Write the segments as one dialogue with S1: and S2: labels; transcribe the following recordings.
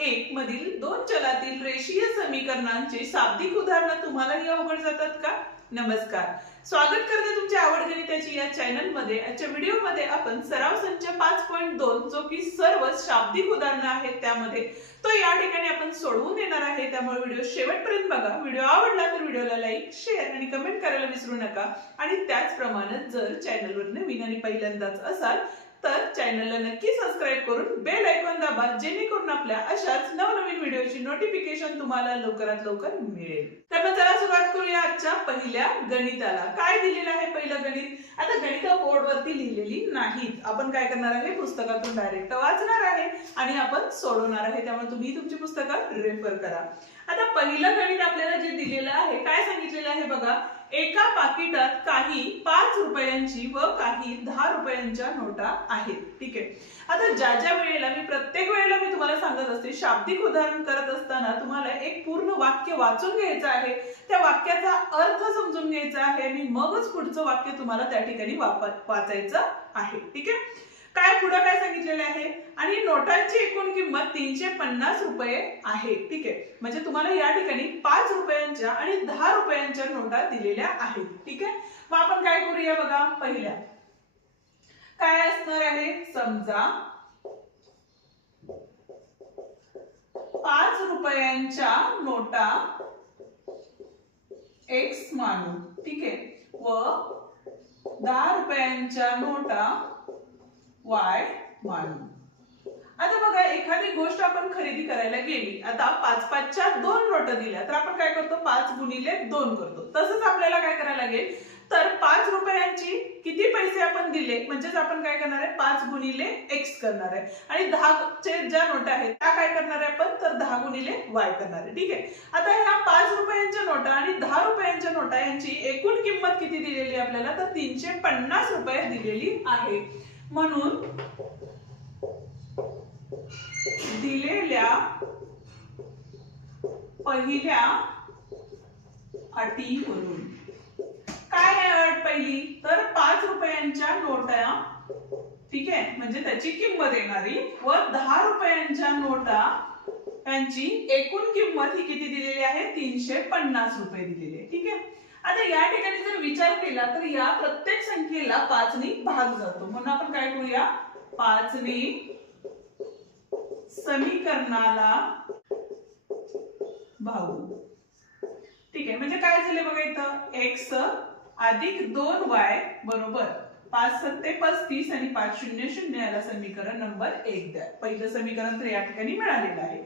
S1: एक मधील दोन चलातील रेषीय समीकरणांची शाब्दिक उदाहरणं तुम्हालाही अवघड जातात का? नमस्कार. स्वागत करते तुमच्या आवड गणिताची या चॅनलमध्ये आजच्या व्हिडिओमध्ये आपण सराव संच पाच पॉईंट दोन जो की सर्व शाब्दिक उदाहरणं आहेत त्यामध्ये तो या ठिकाणी आपण सोडवून देणार आहे. त्यामुळे व्हिडिओ शेवटपर्यंत बघा. व्हिडिओ आवडला तर व्हिडिओला लाईक शेअर आणि कमेंट करायला विसरू नका. आणि त्याचप्रमाणे जर चॅनलवर नवीन आणि पहिल्यांदाच असाल तर चॅनलला नक्की सबस्क्राईब करून बेल आयकॉन दाबा जेणेकरून आपल्या अशाच नवनवीन व्हिडिओची नोटिफिकेशन तुम्हाला लवकरात लवकर मिळेल. तर मग चला सुरुवात करूया आजच्या पहिल्या गणिताला. काय दिलेलं आहे पहिलं गणित? आता गणित बोर्डवरती लिहिलेली नाहीत. आपण काय करणार आहे? पुस्तकातून डायरेक्ट वाचणार आहे आणि आपण सोडवणार आहे. त्यामुळे तुम्ही तुमची पुस्तकं रेफर करा. आता पहिलं गणित आपल्याला जे दिलेलं आहे काय सांगितलेलं आहे बघा? एका पाकिटात काही पाच रुपयांची व काही दहा रुपयांच्या नोटा आहेत. ठीक आहे. आता ज्या ज्या वेळेला मी प्रत्येक वेळेला मी तुम्हाला सांगत असते शाब्दिक उदाहरण करत असताना तुम्हाला एक पूर्ण वाक्य वाचून घ्यायचं आहे. त्या वाक्याचा अर्थ समजून घ्यायचा आहे. आणि मगच पुढचं वाक्य तुम्हाला त्या ठिकाणी वापर वाचायचं आहे. ठीक आहे? काय पुढे काय सांगितलेले आहे? आणि नोटांची एकूण किंमत तीनशे पन्नास रुपये आहे. ठीक आहे? म्हणजे तुम्हाला या ठिकाणी पाच रुपयांच्या आणि दहा रुपयांच्या नोटा दिलेल्या आहेत. ठीक आहे? मग आपण काय करूया बघा? पहिल्या. काय असणार आहे? समजा पाच रुपयांच्या नोटा एक्स मानू. ठीक आहे? व दहा रुपयांच्या नोटा वाय मानू आता बघा एखादी गोष्ट आपण खरेदी करायला गेली आता पाच पाचच्या दोन नोटा दिल्या तर आपण काय करतो? पाच गुणिले दोन करतो. तसंच आपल्याला काय करायला लागेल? तर पाच रुपयांची किती पैसे आपण दिले? म्हणजेच आपण काय करणार आहे? पाच गुणिले एक्स करणार आहे. आणि दहा चे ज्या नोटा आहेत त्या काय करणार आहे आपण? तर दहा गुणिले वाय करणार आहे. ठीक आहे? आता ह्या पाच रुपयांच्या नोटा आणि दहा रुपयांच्या नोटा यांची एकूण किंमत किती दिलेली आहे आपल्याला? तर तीनशे पन्नास रुपये दिलेली आहे. म्हणून दिलेल्या पहिल्या अटी म्हणून काय आहे अट पहिली? तर पाच रुपयांच्या नोटा ठीक आहे? म्हणजे त्याची किंमत येणारी व दहा रुपयांच्या नोटा यांची एकूण किंमत ही किती दिलेली आहे? तीनशे पन्नास रुपये दिलेली आहे ठीक आहे? आता या ठिकाणी जर विचार केला तर या प्रत्येक संख्येला पाचनी भाग जातो. म्हणून आपण काय करूया? पाचनी समीकरणाला भाऊ ठीक आहे म्हणजे काय झाले बघा इथं? एक्स अधिक दोन वाय बरोबर पाच सत्ते पस्तीस आणि पाच शून्य शून्य याला समीकरण नंबर एक द्या. पहिलं समीकरण तर या ठिकाणी मिळालेलं आहे.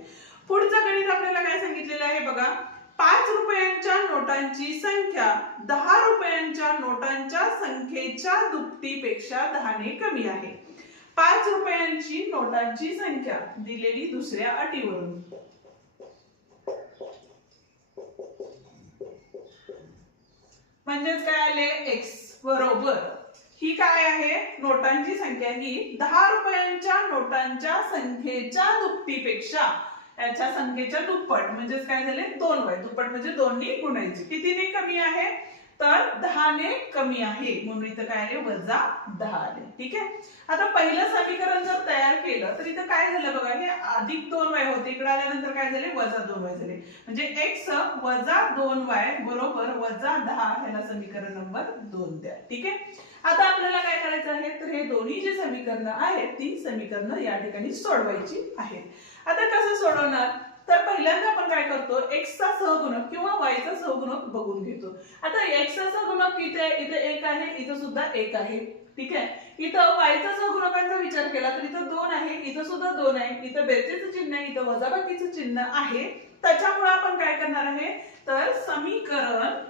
S1: पुढचं गणित आपल्याला काय सांगितलेलं आहे बघा? पाच रुपयांच्या नोटांची संख्या दहा रुपयांच्या नोटांच्या संख्येच्या दुपटीपेक्षा दहाने कमी आहे. पाच रुपयांची नोटांची संख्या दिलेली दुसऱ्या अटीवरून. म्हणजेच काय आले? एक्स बरोबर. ही काय आहे? नोटांची संख्या ही दहा रुपयांच्या नोटांच्या संख्येच्या दुपटीपेक्षा याच्या संख्येच्या दुप्पट म्हणजेच काय झाले? दोन वय दुप्पट म्हणजे दोन्ही गुणायचे. कितीने कमी आहे? तर दहाने कमी आहे. म्हणून इथं काय आले? वजा दहा आले. ठीक आहे? आता पहिलं समीकरण जर तयार केलं तर इथं काय झालं बघा? हे अधिक दोन वाय होते. इकडे आल्यानंतर काय झाले? वजा दोन वाय झाले. म्हणजे एक्स वजा दोन वाय बरोबर वजा दहा ह्याला समीकरण नंबर दोन द्या. ठीक आहे? आता आपल्याला काय करायचं आहे? तर हे दोन्ही जे समीकरणं आहेत ती समीकरणं या ठिकाणी सोडवायची आहेत. आता कसं सोडवणार? तर पहिल्यांदा आपण काय करतो? एक्सचा सहगुणक किंवा वायचा सहगुणक बघून घेतो. आता एक्सचा सहगुणक किती आहे इथे एक आहे इथं सुद्धा एक आहे. ठीक आहे? इथं वायचा सहगुणकांचा विचार केला तर इथं दोन आहे इथं सुद्धा दोन आहे इथं बेरजेचं चिन्ह आहे इथं वजाबाकीचं चिन्ह आहे. त्याच्यामुळे आपण काय करणार आहे? तर समीकरण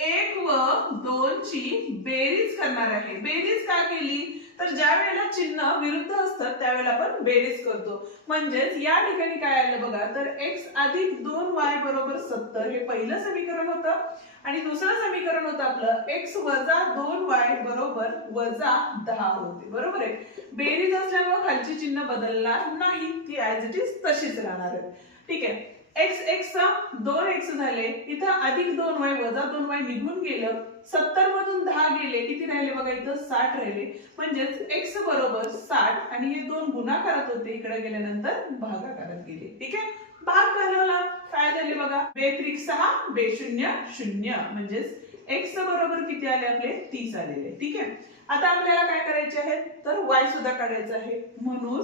S1: एक व दोन ची बेरीज करणार आहे. बेरीज का केली? तर ज्या वेळेला चिन्ह विरुद्ध असतात त्यावेळेला आपण बेरीज करतो. म्हणजेच या ठिकाणी काय आलं बघा तर एक्स अधिक दोन वाय बरोबर सत्तर हे पहिलं समीकरण होतं. आणि दुसरं समीकरण होतं आपलं एक्स वजा दोन वाय बरोबर वजा दहा होते. बरोबर आहे? बेरीज असल्यामुळे खालची चिन्ह बदलणार नाही ती ऍज इट इज तशीच राहणार आहे. ठीक आहे? एक्स एक्स दोन एक्स झाले इथं अधिक दोन वाय वजा दोन वाय निघून गेलं. सत्तर मधून दहा गेले किती राहिले बघा इथं साठ राहिले. म्हणजेच एक्स बरोबर साठ आणि हे दोन गुणाकारात होते इकडे गेल्यानंतर भागाकारात गेले. ठीक आहे? भाग घालवला. काय झाले बघा? बेत्रिक सहा बेशून्य शून्य. म्हणजेच एक्स बरोबर किती आले आपले? तीस आलेले. ठीक आहे? आता आपल्याला काय करायचे आहे? तर वाय सुद्धा काढायचं आहे. म्हणून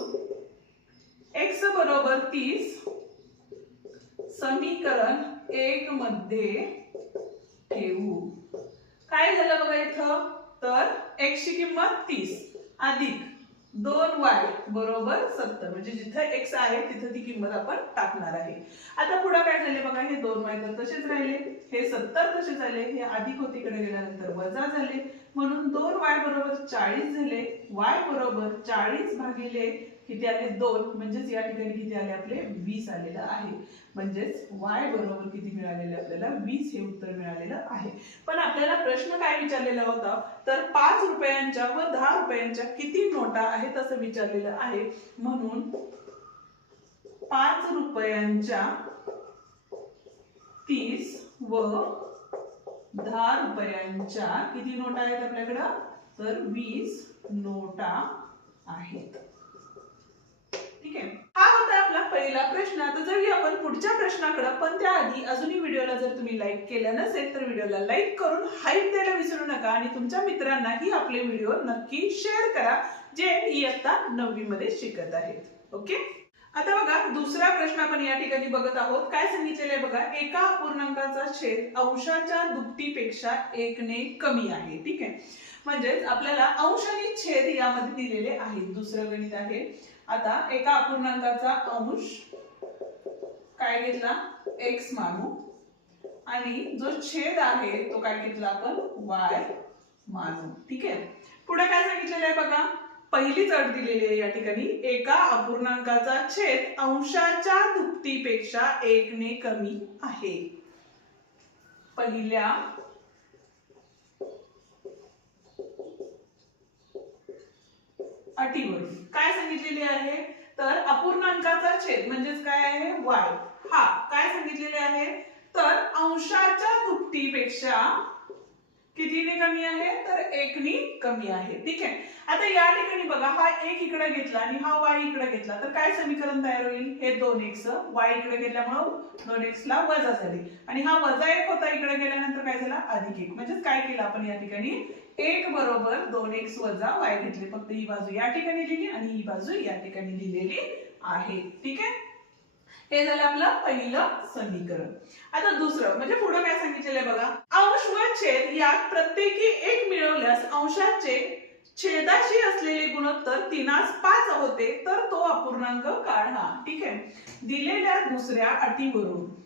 S1: एक्स बरोबर तीस समीकरण एक मध्ये ठेवू. काय झालं बघा इथं? तर एक्स ची किंमत तीस. अधिक दोन वाय बरोबर सत्तर. म्हणजे जिथं एक्स आहे तिथं ती किंमत आपण टाकणार आहे. आता पुढे काय झाले बघा हे दोन वाय तर तसेच राहिले. हे सत्तर तसे झाले. हे अधिक होते इकडे गेल्यानंतर वजा झाले. म्हणून दोन वाय बरोबर चाळीस झाले. वाय बरोबर चाळीस भागिले किती आले दोन म्हणजेच या ठिकाणी किती आले आपले? वीस आलेलं आहे. म्हणजेच वाय बरोबर किती मिळालेले आपल्याला? वीस हे उत्तर मिळालेलं आहे. पण आपल्याला प्रश्न काय विचारलेला होता? तर पाच रुपयांच्या व दहा रुपयांच्या किती नोटा आहेत असं विचारलेलं आहे. म्हणून पाच रुपयांच्या तीस व दहा रुपयांच्या किती नोटा आहेत आपल्याकडं? तर वीस नोटा आहेत. ठीक आहे. हा होता आपला पहिला प्रश्न. आता जाऊया आपण पुढच्या प्रश्नाकडे. पण त्याआधी अजूनही व्हिडिओला जर तुम्ही लाईक केलं नसेल तर व्हिडिओला लाईक करून हाईप द्यायला विसरू नका आणि तुमच्या मित्रांनाही आपले व्हिडिओ नक्की शेअर करा जे इयत्ता नववी मध्ये शिकत आहेत ओके आता बघा दुसरा प्रश्न आपण या ठिकाणी बघत आहोत. काय सांगितलेलं आहे बघा? एका अपूर्णांकाचा छेद अंशाच्या दुपटीपेक्षा एकने कमी आहे. ठीक आहे? म्हणजेच आपल्याला अंश आणि छेद यामध्ये दिलेले आहेत. दुसरं गणित आहे. आता एका अपूर्णांकाचा अंश काय घेतला? एक्स मानू. आणि जो छेद आहे तो काय घेतला आपण? वाय मानू. ठीक आहे? पुढे काय सांगितलेलं आहे बघा? पहिलीच अट दिलेली आहे या ठिकाणी. एका अपूर्णांकाचा छेद अंशाच्या दुपटीपेक्षा एकने कमी आहे. पहिल्या अटीवरून काय सांगितलेले आहे? तर अपूर्णांकाचा छेद म्हणजेच काय आहे? वाय. हा काय सांगितलेले आहे? तर अंशाच्या दुपटीपेक्षा कितीने कमी आहे? तर एकनी कमी आहे. ठीक आहे? आता या ठिकाणी बघा हा एक इकडे घेतला आणि हा वाय इकडे घेतला. तर काय समीकरण तयार होईल? हे दोन एक्स वाय इकडे घेतल्यामुळं दोन एक्स ला वजा झाली. आणि हा वजा एक होता इकडे गेल्यानंतर काय झाला? अधिक एक. म्हणजेच काय केलं आपण या ठिकाणी? एक बरोबर दोन एक्स वजा वाय घेतले. फक्त ही बाजू या ठिकाणी लिहिली आणि ही बाजू या ठिकाणी लिहिलेली आहे. ठीक आहे? हे झालं आपलं पहिलं समीकरण. आता दुसरं म्हणजे पुढे काय सांगितलेलं आहे बघा. अंश व छेद यात प्रत्येकी एक मिळवल्यास अंशाचे छेदाशी असलेले गुणोत्तर तिनास पाच होते तर तो अपूर्णांक काढा. ठीक आहे? दिलेल्या दुसऱ्या अटीवरून.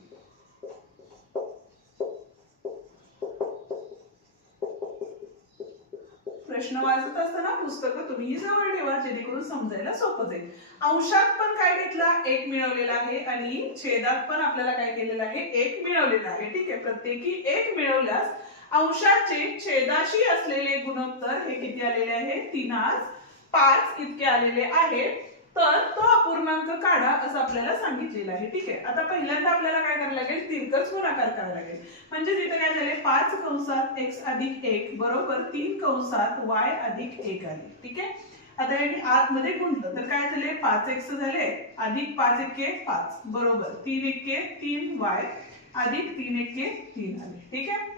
S1: प्रश्न वाचत असताना पुस्तकं तुम्हीही जवळ ठेवा जेणेकरून समजायला सोपं जाईल. अंशात पण काय घेतला? एक मिळवलेला आहे आणि छेदात पण आपल्याला काय केलेलं आहे? एक मिळवलेला आहे. ठीक आहे प्रत्येकी एक मिळवल्यास अंशाचे छेदाशी असलेले गुणोत्तर हे किती आलेले आहे? तीनास पाच इतके आलेले आहे तर तो अपूर्णांक काढा असं आपल्याला सांगितलेलं आहे. ठीक आहे? आता पहिल्यांदा आपल्याला काय करायला लागेल? तिरकस गुणाकार करावा लागेल. म्हणजे तिथे काय झाले पाच कंसात एक्स अधिक एक बरोबर तीन कंसात वाय अधिक एक आले ठीक आहे? आता यांनी आतमध्ये गुंतलं तर काय झाले पाच एक्स झाले. अधिक पाच एके पाच. बरोबर. तीन एके तीन वाय अधिक तीन एके तीन आले. ठीक आहे?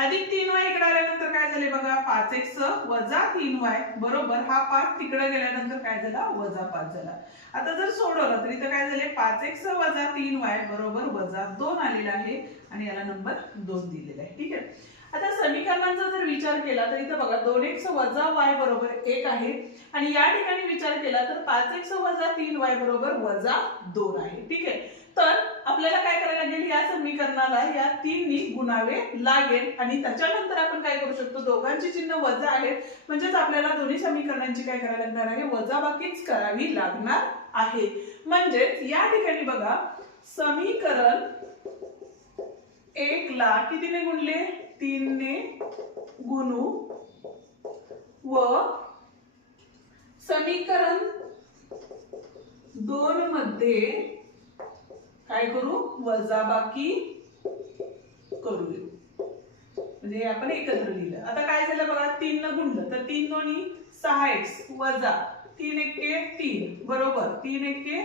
S1: अधिक तीन वाय इकडे आल्यानंतर काय झाले बघा? पाच एक्स वजा तीन वाय बरोबर हा पाच तिकडे गेल्यानंतर काय झाला? वजा पाच झाला. आता जर सोडवलं तर इथं काय झाले? पाच एक्स वजा तीन वाय बरोबर वजा दोन आलेला आहे आणि याला नंबर दोन दिलेला आहे. ठीक आहे? आता समीकरणांचा जर विचार केला तर इथं बघा दोन एक्स वजा वाय बरोबर एक आहे. आणि या ठिकाणी विचार केला तर पाच एक्स वजा तीन वाय बरोबर वजा दोन आहे. ठीक आहे? तर आपल्याला काय करायला लागेल? या समीकरणाला या तीननी गुणावे लागेल. आणि त्याच्यानंतर आपण काय करू शकतो? दोघांची चिन्ह वजा आहेत. म्हणजेच आपल्याला दोन्ही समीकरणांची काय करायला लागणार आहे? वजाबाकीच करावी लागणार आहे. म्हणजेच या ठिकाणी बघा समीकरण एक ला कितीने गुणले? तीनने गुणू व समीकरण दोन मध्ये काय करू? वजाबाकी करूया म्हणजे आपण एकत्र लिहिलं. आता काय झालं बघा? तीन न गुणलं. तर तीन दोन्ही सहा एक्स वजा तीन एक तीन. बरोबर? तीन एके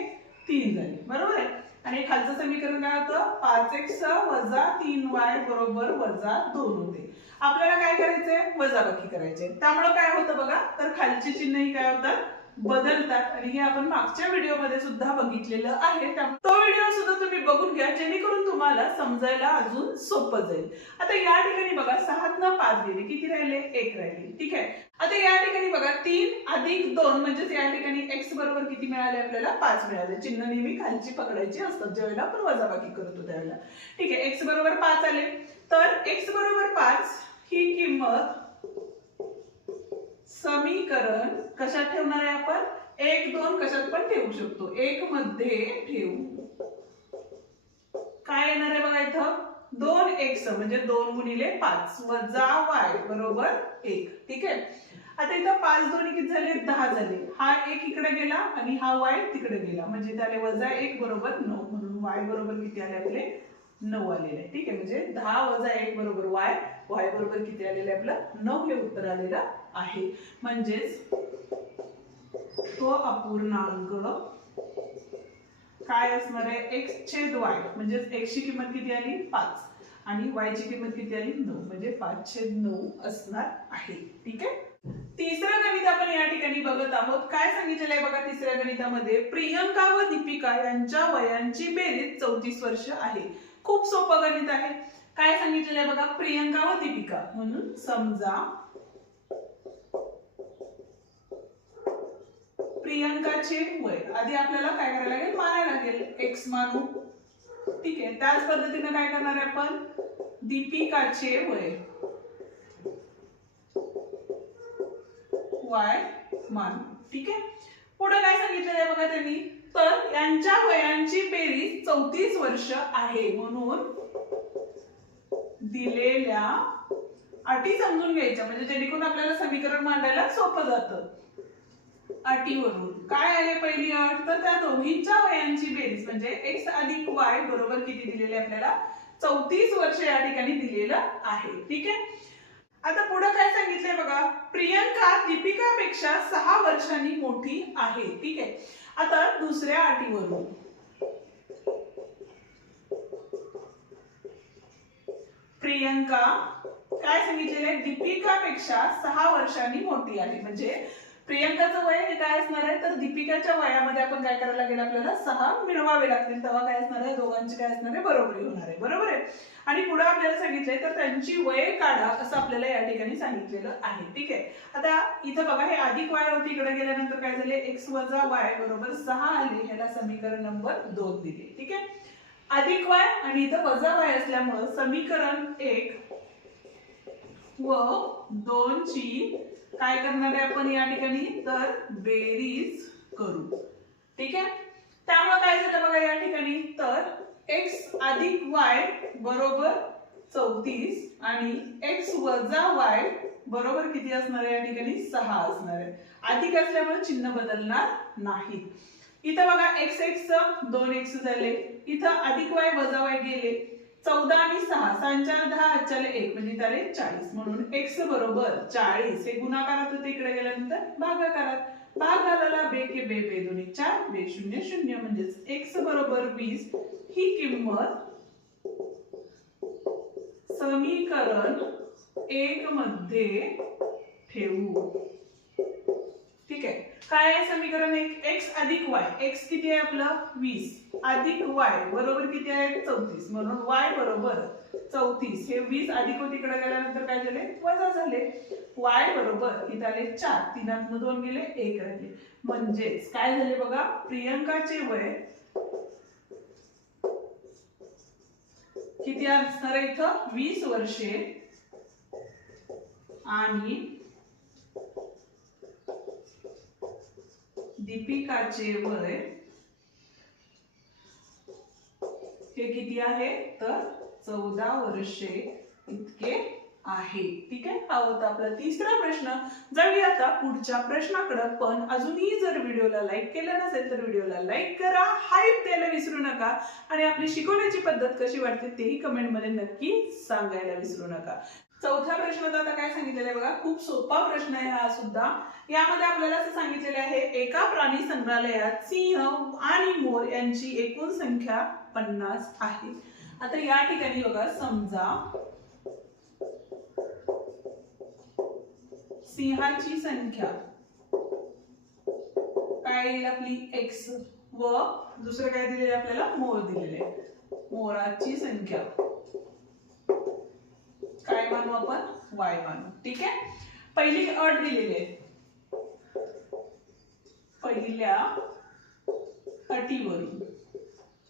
S1: तीन झाले. बरोबर आहे? आणि खालचं समीकरण काय होतं? पाच एक्स वजा तीन वाय बरोबर वजा दोन होते. आपल्याला काय करायचंय? वजाबाकी करायचे त्यामुळे काय होतं बघा? तर खालची चिन्हही काय होतात? बदलतात. आणि हे आपण मागच्या व्हिडिओमध्ये सुद्धा बघितलेलं आहे. तो व्हिडिओ सुद्धा तुम्ही बघून घ्या. जेणेकरून तुम्हाला समजायला अजून सोपं जाईल. आता या ठिकाणी बघा सहात न पाच गेले. किती राहिले? एक राहिले. ठीक आहे? आता या ठिकाणी बघा तीन अधिक दोन म्हणजेच या ठिकाणी एक्स बरोबर किती मिळाले आपल्याला? पाच मिळाले. चिन्ह नेहमी खालची पकडायची असतात. ज्यावेळेला आपण वजाबाकी करतो त्यावेळेला. ठीक आहे? एक्स बरोबर पाच आले. तर एक्स बरोबर पाच ही किंमत समीकरण कशात ठेवणार आहे आपण? एक दोन कशात पण ठेवू शकतो. एक मध्ये ठेवू. काय येणार आहे बघा इथं? दोन एक्स म्हणजे दोन गुणिले पाच. वजा वाय बरोबर एक. ठीक आहे? आता इथं पाच दोन्ही किती झाले? दहा झाले. हा एक इकडे गेला आणि हा वाय तिकडे गेला. म्हणजे त्याने वजा एक बरोबर नऊ. म्हणून वाय बरोबर किती आले आपले? नऊ आलेले. आहे ठीक आहे? म्हणजे दहा वजा एक बरोबर वाय. वाय बरोबर किती आलेलं आहे आपलं? नऊ हे उत्तर आलेलं आहे. म्हणजेच तो अपूर्णांक काय असणार आहे? एक्स छेद वाय म्हणजेच एक्सची किंमत किती आली? पाच. आणि वाय ची किंमत किती आली? नऊ. म्हणजे पाच छेद नऊ असणार आहे. ठीक आहे? तिसरं गणित आपण या ठिकाणी बघत आहोत. काय सांगितलेलं आहे बघा तिसऱ्या गणितामध्ये? प्रियंका व दीपिका यांच्या वयांची बेरीज चौतीस वर्ष आहे. खूप सोपं गणित आहे. काय सांगितलेलं आहे बघा? प्रियंका व दीपिका. म्हणून समजा प्रियंकाचे वय आधी आपल्याला काय करायला लागेल? मारायला लागेल. एक्स मानू ठीक आहे. त्याच पद्धतीने काय करणार आहे आपण? दीपिकाचे वय वाय मान ठीक आहे? पुढे काय सांगितलेलं आहे बघा त्यांनी? तर यांच्या वयांची बेरीज चौतीस वर्ष आहे म्हणून दिलेल्या अटी समजून घ्यायच्या. म्हणजे जेणेकरून आपल्याला समीकरण मांडायला सोपं जातं. अटीवरून. काय आहे पहिली अट? तर त्या दोघींच्या वयांची बेरीज म्हणजे एक्स अधिक वाय बरोबर किती दिलेले आपल्याला? चौतीस वर्ष या ठिकाणी दिलेलं आहे. ठीक आहे? आता पुढे काय सांगितलंय बघा? प्रियंका दीपिकापेक्षा सहा वर्षांनी मोठी आहे. ठीक आहे? आता दुसऱ्या अटीवरून. प्रियंका काय सांगितलेलं आहे? दीपिकापेक्षा सहा वर्षांनी मोठी आहे. म्हणजे प्रियंकाचं वय हे काय असणार आहे? तर दीपिकाच्या वयामध्ये आपण काय करायला लागेल? आपल्याला सहा मिळवावे लागतील. तेव्हा काय असणार आहे? दोघांची काय असणार आहे? बरोबरी होणार आहे. बरोबर आहे? आणि पुढे आपल्याला सांगितलंय तर त्यांची वय काढा असं आपल्याला या ठिकाणी सांगितलेलं आहे. ठीक आहे? आता इथं बघा हे अधिक वाय होती. इकडे गेल्यानंतर काय झाले? एक्स वजा वाय बरोबर सहा आले ह्याला समीकरण नंबर दोन दिले. ठीक आहे? अधिक वाय आणि इथं वजा वाय असल्यामुळं समीकरण एक व दोन ची काय करणार आहे आपण या ठिकाणी? तर बेरीज करू. ठीक आहे? त्यामुळे काय झालं बघा या ठिकाणी? तर एक्स अधिक वाय बरोबर चौतीस आणि एक्स वजा वाय बरोबर किती असणार आहे या ठिकाणी? सहा असणार आहे. अधिक असल्यामुळे चिन्ह बदलणार नाही. इथं बघा एक्स एक्स दोन एक्स झाले. इथं अधिक वाय वजा वाय गेले. चौदा आणि सहा सांच्या दहा आजच्याला एक म्हणजे त्याला चाळीस. म्हणून एक्स बरोबर चाळीस हे गुणाकारात होते इकडे गेल्यानंतर भागाकारात. भागाला बे के बे बे दोन्ही चार बे शून्य शून्य. म्हणजेच एक्स बरोबर वीस ही किंमत समीकरण एक मध्ये ठेवू. ठीक आहे. काय आहे समीकरण एक? एक्स अधिक वाय एक्स किती आहे आपलं? वीस. अधिक वाय बरोबर किती आहे? चौतीस. म्हणून वाय बरोबर चौतीस. हे वीस अधिक व तिकडे गेल्यानंतर काय झाले? वजा झाले. वाय बरोबर इथं आले चार. तीनातनं दोन गेले एक राहिले. म्हणजेच काय झाले बघा? प्रियंकाचे वय किती असणार आहे इथं? वीस वर्षे आणि दीपिकाचे वय हे किती आहे? तर चौदा वर्षे इतके आहे. ठीक आहे? हा होता आपला तिसरा प्रश्न. जाऊया आता पुढच्या प्रश्नाकडे. पण अजूनही जर व्हिडिओला लाईक केलं नसेल तर व्हिडिओला लाईक करा. हाईप द्यायला विसरू नका. आणि आपली शिकवण्याची पद्धत कशी वाटते तेही कमेंटमध्ये नक्की सांगायला विसरू नका. चौथ्या प्रश्नात आता काय सांगितलेलं आहे बघा? खूप सोपा प्रश्न आहे हा सुद्धा. यामध्ये आपल्याला असं सांगितलेले आहे एका प्राणी संग्रहालयात सिंह आणि मोर यांची एकूण संख्या पन्नास आहे. आता या ठिकाणी बघा समजा सिंहाची संख्या काय येईल आपली? एक्स व दुसरं काय दिलेलं आपल्याला? मोर दिलेले मोराची संख्या. काय मानू आपण? वाय मानू ठीक आहे? पहिली अट दिलेली आहे. पहिल्या अटीवरून.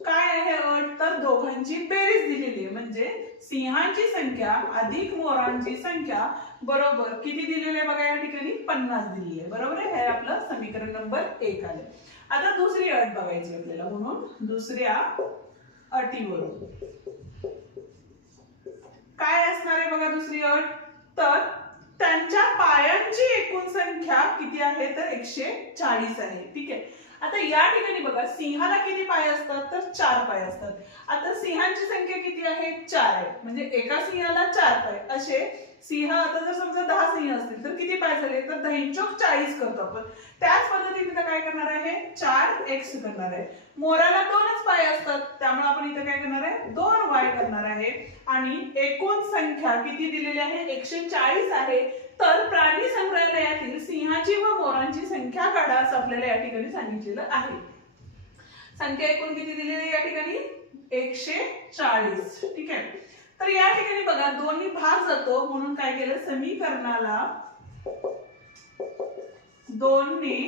S1: काय आहे अट? तर दोघांची बेरीज दिलेली आहे. म्हणजे सिंहांची संख्या अधिक मोरांची संख्या बरोबर किती दिलेली आहे बघा या ठिकाणी? पन्नास दिलेली आहे. बरोबर आहे? हे आपलं समीकरण नंबर एक आले. आता दुसरी अट बघायची आपल्याला म्हणून. दुसऱ्या अटीवरून. काय असणार आहे बघा दुसरी अट तर त्यांच्या पायांची एकूण संख्या किती आहे? तर एकशे चाळीस आहे. ठीक आहे? आता या ठिकाणी बघा सिंहाला किती पाय असतात? तर चार पाय असतात. आता सिंहांची संख्या किती आहे? चार आहे. म्हणजे एका सिंहाला चार पाय. असे सिंह आता जर समजा दहा सिंह असतील तर किती पाय झाले? तर दहीचोक चाळीस करतो आपण. त्याच पद्धतीने इथं काय करणार आहे? चार एक्स करणार आहे. मोराला दोनच पाय असतात. त्यामुळे आपण इथं काय करणार आहे? दोन वाय करणार आहे. आणि एकूण संख्या किती दिलेली आहे? एकशे चाळीस आहे. तर प्राणी संग्रहालयातील सिंहाची व मोरांची संख्या काढा असं आपल्याला या ठिकाणी सांगितलेलं आहे. संख्या एकूण किती दिलेली आहे या ठिकाणी? एकशे चाळीस. ठीक आहे? तर या ठिकाणी बघा दोन्ही भाग जातो म्हणून काय केलं? समीकरणाला दोनने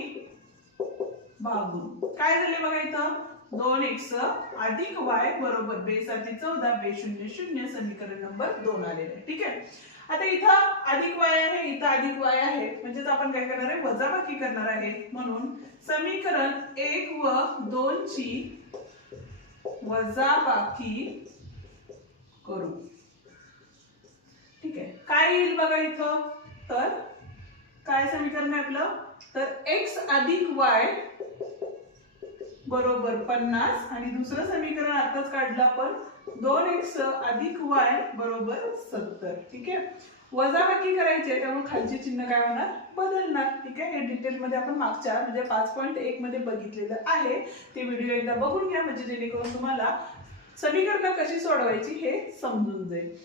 S1: भागून काय झाले बघा इथं? दोन एक्स अधिक वाय बरोबर बेसाती चौदा बे शून्य शून्य समीकरण नंबर दोन आलेले आहे. ठीक आहे? आता इथं अधिक वाय आहे इथं अधिक वाय आहे. म्हणजेच आपण काय करणार आहे? वजाबाकी करणार आहे. म्हणून समीकरण एक व दोन ची वजाबाकी करू. ठीक आहे. काय येईल बघा इथं? तर काय समीकरण आहे आपलं? तर एक्स अधिक वाय बरोबर पन्नास आणि दुसरं समीकरण आताच काढलं आपण. दोन एक्स अधिक वाय बरोबर सत्तर. ठीक आहे? वजाबाकी करायची आहे त्यामुळे खालचे चिन्ह काय होणार? बदलणार. ठीक आहे? हे डिटेल मध्ये आपण मागच्या म्हणजे पाच पॉईंट एक मध्ये बघितलेलं आहे. ते व्हिडिओ एकदा बघून घ्या म्हणजे जेणेकरून तुम्हाला समीकरणं कशी सोडवायची हे समजून जाईल.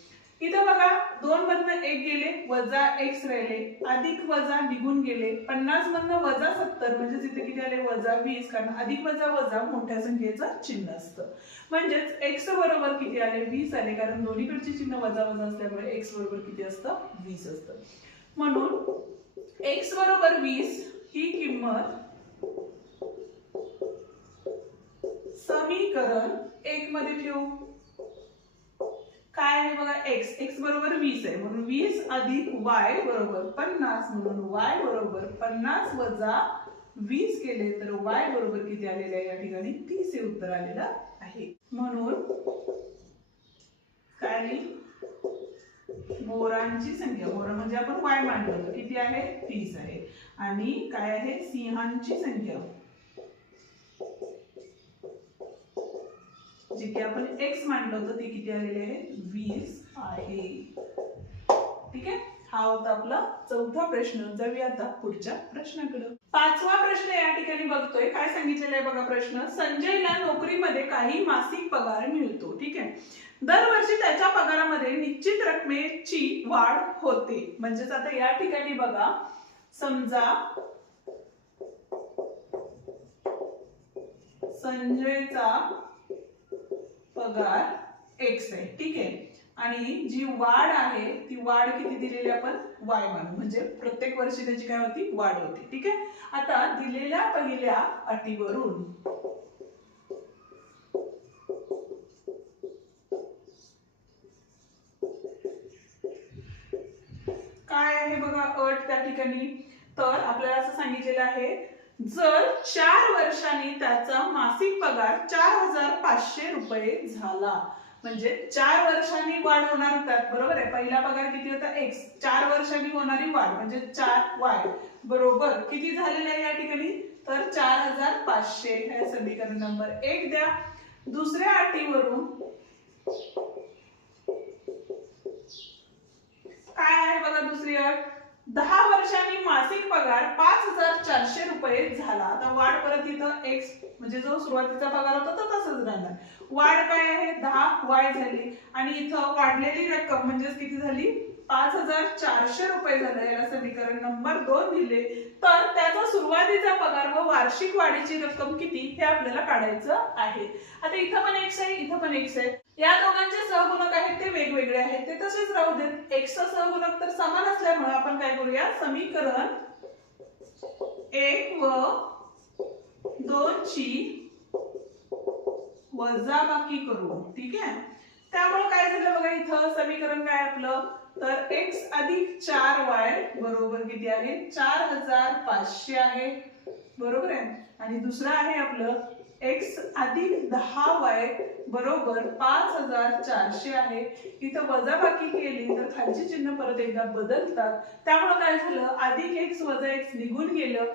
S1: इथं बघा दोन मधनं एक गेले वजा एक्स राहिले अधिक वजा निघून गेले पन्नास मधनं वजा सत्तर म्हणजे तिथे किती आले? वजा वीस कारण अधिक वजा वजा मोठ्या संख्येचं चिन्ह असतं. म्हणजेच एक्स बरोबर किती आले? वीस आले कारण दोन्हीकडचे चिन्ह वजा वजा असल्यामुळे एक्स बरोबर किती असतं? वीस असतं. म्हणून एक्स बरोबर वीस ही किंमत समीकरण एक मध्ये ठेवू. काय आहे बघा एक्स एक्स बरोबर वीस आहे. म्हणून वीस अधिक वाय बरोबर पन्नास म्हणून वाय बरोबर पन्नास वजा वीस केले तर वाय बरोबर किती आलेले आहे? या ठिकाणी तीस हे उत्तर आलेलं आहे. म्हणून काय आली मोरांची संख्या. मोर म्हणजे आपण वाय मांडलो किती आहे? तीस आहे. आणि काय आहे? सिंहांची संख्या. जे की आपण एक्स मांडलं होतं ते किती आलेले आहे? वीस आहे. ठीक आहे? हा होता आपला चौथा प्रश्न. जाऊया आता पुढच्या प्रश्नाकडे. पाचवा प्रश्न या ठिकाणी बघतोय. काय सांगितलेला आहे बघा प्रश्न? संजयला नोकरीमध्ये काही मासिक पगार मिळतो. ठीक आहे? दरवर्षी त्याच्या पगारामध्ये निश्चित रकमेची वाढ होते. म्हणजेच आता या ठिकाणी बघा. समजा संजयचा पगार एक्स आहे. ठीक आहे? आणि जी वाढ आहे ती वाढ किती दिलेली आपण? वाय मानू म्हणजे प्रत्येक वर्षी त्याची काय होती? वाढ होती. ठीक आहे? आता दिलेल्या पहिल्या अटीवरून. काय आहे बघा अट त्या ठिकाणी? तर आपल्याला असं सांगितलेलं आहे जर चार वर्षांनी त्याचा मासिक पगार चार हजार पाचशे रुपये झाला. म्हणजे चार वर्षांनी वाढ होणार त्यात बरोबर आहे? पहिला पगार किती होता? एक्स चार वर्षांनी होणारी वाढ म्हणजे चार वाय बरोबर? किती झालेलं आहे या ठिकाणी? तर चार हजार पाचशे हे समीकरण नंबर एक द्या. दुसऱ्या अटीवरून काय आहे बघा दुसरी अट? दहा वर्षांनी मासिक पगार पाच हजार चारशे रुपये झाला. आता वाढ परत इथं एक्स म्हणजे जो सुरुवातीचा पगार होता तो तसंच राहणार वाढ काय आहे? दहा वाय झाली. आणि इथं वाढलेली रक्कम म्हणजेच किती झाली? पाच हजार चारशे रुपये झालं. याला समीकरण नंबर दोन दिले. तर त्याचा सुरुवातीचा पगार व वार्षिक वाढीची रक्कम किती हे आपल्याला काढायचं आहे. आता इथं पण एक्स आहे इथं पण एक्स आहे या दोघांचे सहगुणक आहेत ते वेगवेगळे आहेत ते तसेच राहू देत. एक्सचा सहगुणक तर समान असल्यामुळे आपण काय करूया? समीकरण एक व दोन ची वजाबाकी करू. ठीक आहे? त्यामुळे काय झालं बघा इथं? समीकरण काय आपलं? तर एक्स अधिक चार वाय बरोबर किती आहे? चार हजार पाचशे आहे. बरोबर आहे? आणि दुसरं आहे आपलं एक्स अधिक दहा वाय बरोबर पाच हजार चारशे आहे. इथं वजाबाकी केली तर खालची चिन्ह परत एकदा बदलतात. त्यामुळे काय झालं? अधिक एक्स वजा एक्स निघून गेलं.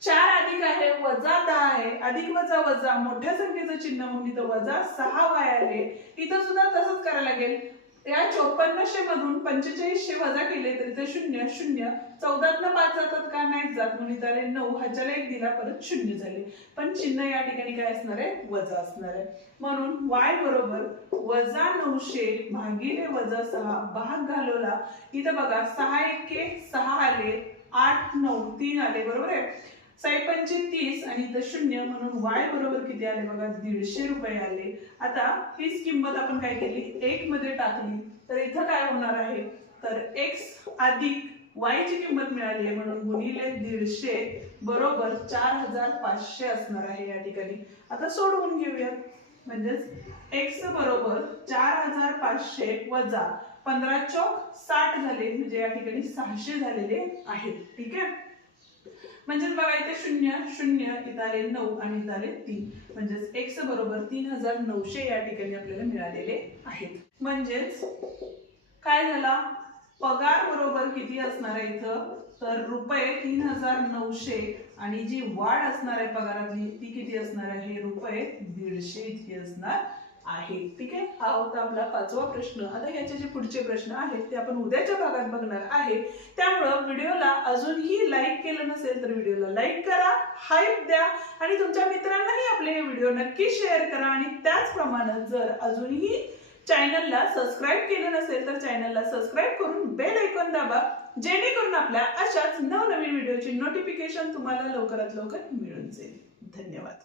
S1: चार अधिक आहे वजा दहा आहे. अधिक वजा वजा मोठ्या संख्येचं चिन्ह म्हणून इथं वजा सहा वाय आहे. इथं सुद्धा तसंच करायला लागेल. त्या चोपन्नशे मधून पंचेचाळीसशे वजा केले तरी ते शून्य शून्य. चौदातनं पाच जातात का? नाही जात. म्हणून इथं नऊ ह्याच्याला एक दिला परत शून्य झाले. पण चिन्ह या ठिकाणी काय असणार आहे? वजा असणार आहे. म्हणून वाय बरोबर वजा नऊशे भागिले वजा सहा भाग घालवला. इथं बघा सहा एके सहा आले आठ नऊ तीन आले. बरोबर आहे? साई पंचे तीस आणि इथं शून्य म्हणून वाय बरोबर किती आले बघा? दीडशे रुपये आले. आता हीच किंमत आपण काय केली? एक मध्ये टाकली. तर इथं काय होणार आहे? तर एक्स अधिक वाय ची किंमत मिळाली आहे म्हणून गुणिले दीडशे बरोबर चार हजार पाचशे असणार आहे या ठिकाणी. आता सोडवून घेऊयात म्हणजेच एक्स बरोबर चार हजार पाचशे वजा पंधरा चौक साठ झाले. म्हणजे या ठिकाणी सहाशे झालेले आहेत. ठीक आहे? म्हणजेच बघा इथे शून्य शून्य इथं आले नऊ आणि इथं आले तीन. म्हणजेच एक्स बरोबर तीन हजार नऊशे या ठिकाणी आपल्याला मिळालेले आहेत. म्हणजेच काय झाला? पगार बरोबर किती असणार आहे इथं? तर रुपये तीन हजार नऊशे आणि जी वाढ असणार आहे पगारातली ती किती असणार आहे? रुपये दीडशे इतकी असणार. आहे. ठीक आहे? हा होता आपला पाचवा प्रश्न. आता याचे जे पुढचे प्रश्न आहेत ते आपण उद्याच्या भागात बघणार आहे त्यामुळं व्हिडिओला अजूनही लाईक केलं नसेल तर व्हिडिओला लाईक करा हाईप द्या आणि तुमच्या मित्रांनाही आपले हे व्हिडिओ नक्की शेअर करा. आणि त्याचप्रमाणे जर अजूनही चॅनलला सबस्क्राईब केलं नसेल तर चॅनलला सबस्क्राईब करून बेल ऐकून दाबा जेणेकरून आपल्या अशाच नवनवीन व्हिडिओची नोटिफिकेशन तुम्हाला लवकरात लवकर मिळून जाईल. धन्यवाद.